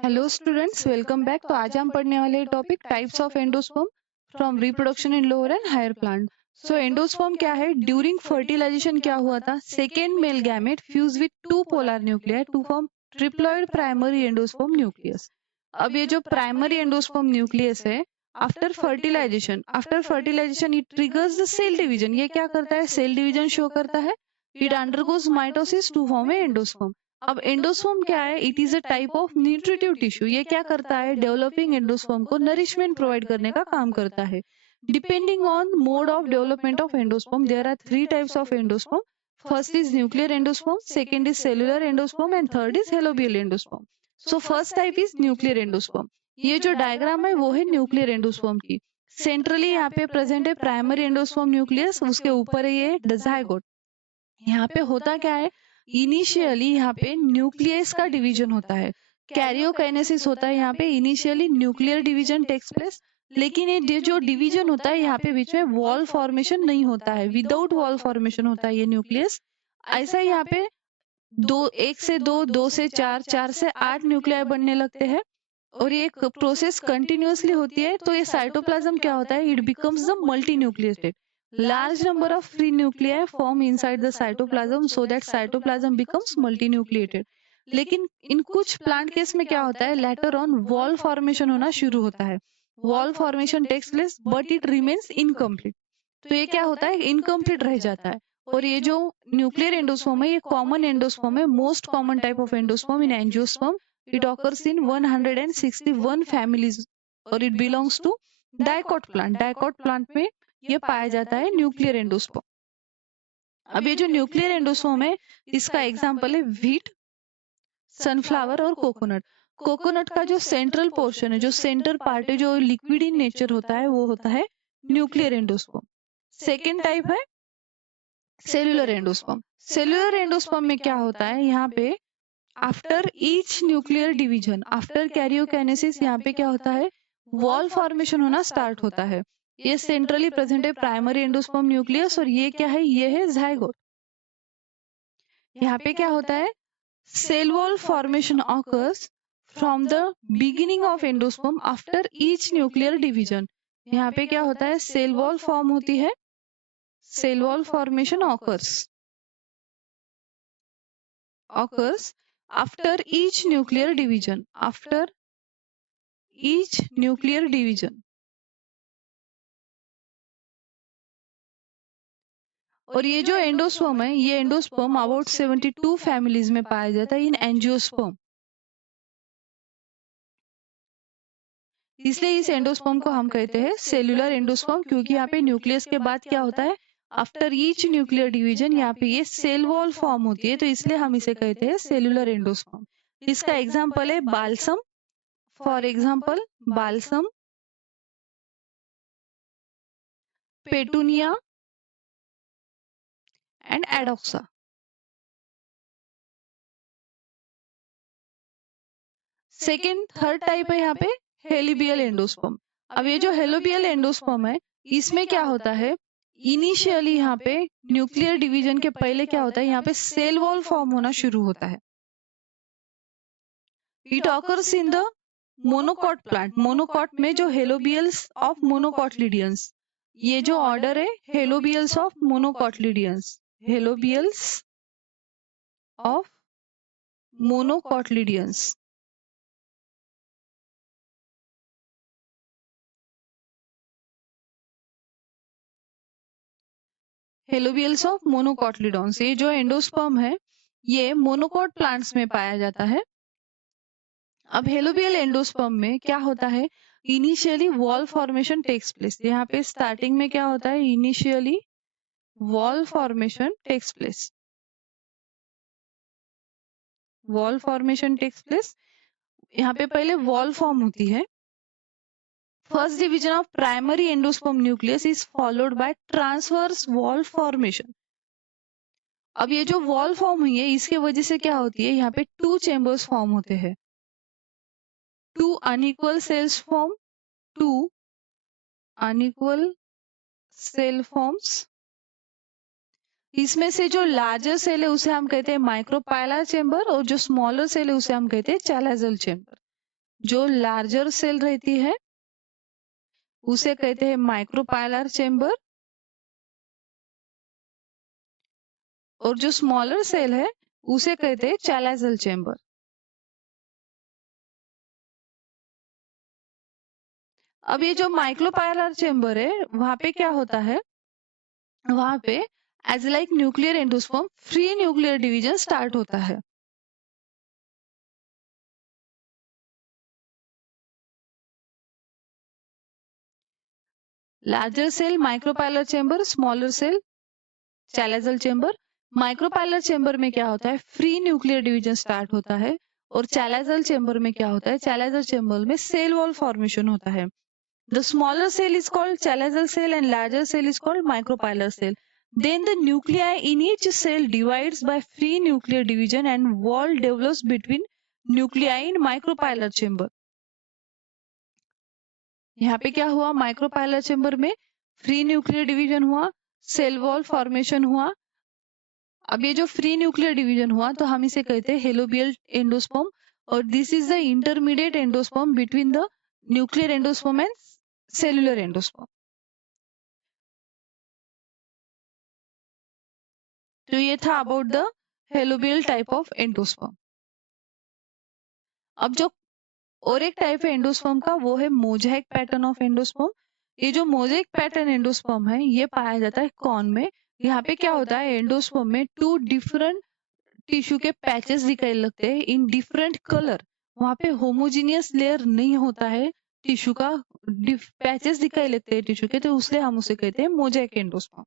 Hello students, welcome back. तो आज हम पढ़ने वाले topic types of endosperm from reproduction in lower and higher plant. So endosperm क्या है? ड्यूरिंग फर्टिलाइजेशन क्या हुआ था? Second male gamete fuse with two polar nuclear to form triploid primary endosperm nucleus. अब ये जो प्राइमरी एंडोस्पर्म न्यूक्लियस है, after fertilisation it triggers the cell division. ये क्या करता है? सेल डिवीजन शो करता है। It undergoes mitosis to form a endosperm. अब एंडोस्पर्म क्या है? It is a type of nutritive tissue. ये क्या करता है? डेवलपिंग एंडोस्पर्म को नरिशमेंट प्रोवाइड करने का काम करता है। Depending on mode of development of endosperm, there are three types of endosperm. First is nuclear endosperm, second is cellular endosperm and third is helobial endosperm. So first type is nuclear endosperm. ये जो diagram है वो है nuclear endosperm की। Centrally यहाँ पे present है primary endosperm nucleus, उसके ऊपर है ये ज़ायगोट। यहाँ पे होता क्या है? इनिशियली यहाँ पे न्यूक्लियस का डिवीजन होता है, कैरियोकाइनेसिस होता है। यहाँ पे initially nuclear division takes place, लेकिन ये जो डिवीजन होता है यहाँ पे बीच में वॉल फॉर्मेशन नहीं होता है, विदाउट वॉल फॉर्मेशन होता है ये न्यूक्लियस। ऐसा यहाँ पे एक से दो, दो से चार, चार से आठ न्यूक्लियाई बनने लगते हैं और ये प्रोसेस कंटिन्यूअसली होती है। तो ये साइटोप्लाज्म क्या होता है? It becomes the multi nucleus. Large number of free nuclei form inside the cytoplasm so that cytoplasm becomes multinucleated. लेकिन इन कुछ प्लांट केस में क्या होता है? लेटर ऑन वॉल फॉर्मेशन होना शुरू होता है। Wall formation takes place but it remains incomplete. तो ये क्या होता है? इनकम्प्लीट रह जाता है। और ये जो न्यूक्लियर एंडोस्पर्म है ये कॉमन एंडोस्पर्म है, most common type of endosperm in angiosperm. It occurs in 161 families और it belongs to dicot plant. Dicot plant में ये पाया जाता है न्यूक्लियर एंडोस्पर्म। अब ये जो न्यूक्लियर एंडोस्पर्म है इसका एग्जांपल है व्हीट, सनफ्लावर और कोकोनट। कोकोनट का जो सेंट्रल पोर्शन है, जो सेंटर पार्ट है, जो लिक्विड इन नेचर होता है, वो होता है न्यूक्लियर एंडोस्पर्म। सेकेंड टाइप है सेल्यूलर एंडोस्पर्म। सेल्यूलर एंडोस्पर्म में क्या होता है? यहाँ पे after each nuclear division, after karyokinesis, यहाँ पे क्या होता है? वॉल फॉर्मेशन होना स्टार्ट होता है। ये सेंट्रली प्रेजेंट है प्राइमरी एंडोस्पर्म न्यूक्लियस और ये क्या है? ये है ज़ायगोट। यहाँ पे क्या होता है? Cell wall formation occurs from the beginning of endosperm after each nuclear division. यहाँ पे क्या होता है? सेल वॉल फॉर्म होती है। Cell wall formation occurs after each nuclear division, after each nuclear division. और ये जो एंडोस्पर्म है, ये एंडोस्पर्म अबाउट 72 फैमिलीज में पाया जाता है इन एंजियोस्पर्म। इसलिए इस एंडोस्पर्म को हम कहते हैं सेल्यूलर एंडोस्पर्म, क्योंकि यहाँ पे न्यूक्लियस के बाद क्या होता है? आफ्टर ईच न्यूक्लियर डिवीजन यहाँ पे ये सेल वॉल फॉर्म होती है, तो इसलिए हम इसे कहते हैं सेल्यूलर एंडोस्पर्म। इसका एग्जाम्पल है balsam. For example balsam, petunia and adoxa. Second third type है यहाँ पे हेलिबियल एंडोस्पर्म। अब ये जो हेलिबियल एंडोस्पर्म है इसमें क्या होता है? इनिशियली यहाँ पे न्यूक्लियर डिवीजन के पहले क्या होता है? यहाँ पे सेल वॉल फॉर्म होना शुरू होता है। It occurs in the monocot plant. Monocot में जो हेलोबियल्स ऑफ मोनोकॉटलिडियंस, ये जो ऑर्डर है हेलोबियल्स ऑफ मोनोकॉटलिडियंस, हेलोबियल्स ऑफ मोनोकॉटलिडियंस। हेलोबियल्स ऑफ मोनोकॉटलिडॉन्स। ये जो एंडोस्पर्म है ये मोनोकॉट प्लांट्स में पाया जाता है। अब हेलोबियल एंडोस्पर्म में क्या होता है? Initially wall formation takes place. यहाँ पे स्टार्टिंग में क्या होता है? Initially wall formation takes place. Wall formation takes place, यहाँ पे पहले वॉल फॉर्म होती है। First division of primary endosperm nucleus is followed by transverse wall formation. अब ये जो वॉल फॉर्म हुई है इसके वजह से क्या होती है? यहाँ पे टू चेंबर्स फॉर्म होते हैं, two unequal cells form, two unequal cell forms. इसमें से जो लार्जर सेल है उसे हम कहते हैं माइक्रोपाइलर चेंबर और जो स्मॉलर सेल है उसे हम कहते हैं चैलाजल चेंबर। जो लार्जर सेल रहती है उसे कहते हैं माइक्रोपाइलर चेंबर, और जो स्मॉलर सेल है उसे कहते हैं चैलाजल चेंबर। अब ये जो माइक्रोपाइलर चेंबर है वहां पे क्या होता है, वहां पे as like nuclear endosperm free nuclear division start होता है। Larger cell micropylar chamber, smaller cell chalazal chamber. Micropylar chamber में क्या होता है, फ्री न्यूक्लियर डिवीजन स्टार्ट होता है, और चैलाजल चेंबर में क्या होता है, चैलाजल चेंबर में सेल वॉल फॉर्मेशन होता है। The smaller cell is called chalazial cell and larger cell is called micropylar cell. Then the nuclei in each cell divides by free nuclear division and wall develops between nuclei in micropylar chamber. यहाँ पे क्या हुआ, micropylar chamber में free nuclear division हुआ, cell wall formation हुआ। अब ये जो फ्री न्यूक्लियर डिवीजन हुआ तो हम इसे कहते हैं हेलोबियल एंडोस्पर्म, और this is the intermediate endosperm between the nuclear endosperm and cellular endosperm. तो ये था about the helobial type of endosperm. अब जो और एक टाइप है एंडोस्पर्म का वो है मोज़ेक पैटर्न ऑफ एंडोस्पर्म। ये जो मोज़ेक पैटर्न एंडोस्पर्म है ये पाया जाता है कौन में, यहाँ पे क्या होता है, एंडोस्पर्म में 2 डिफरेंट टिश्यू के पैचेस दिखाई लगते हैं इन डिफरेंट कलर। वहां पे होमोजीनियस लेयर नहीं होता है टिश्यू का, पैचेस दिखाई लेते हैं टिश्यू के, तो उसलिए हम उसे कहते हैं मोज़ेक एंडोस्पर्म।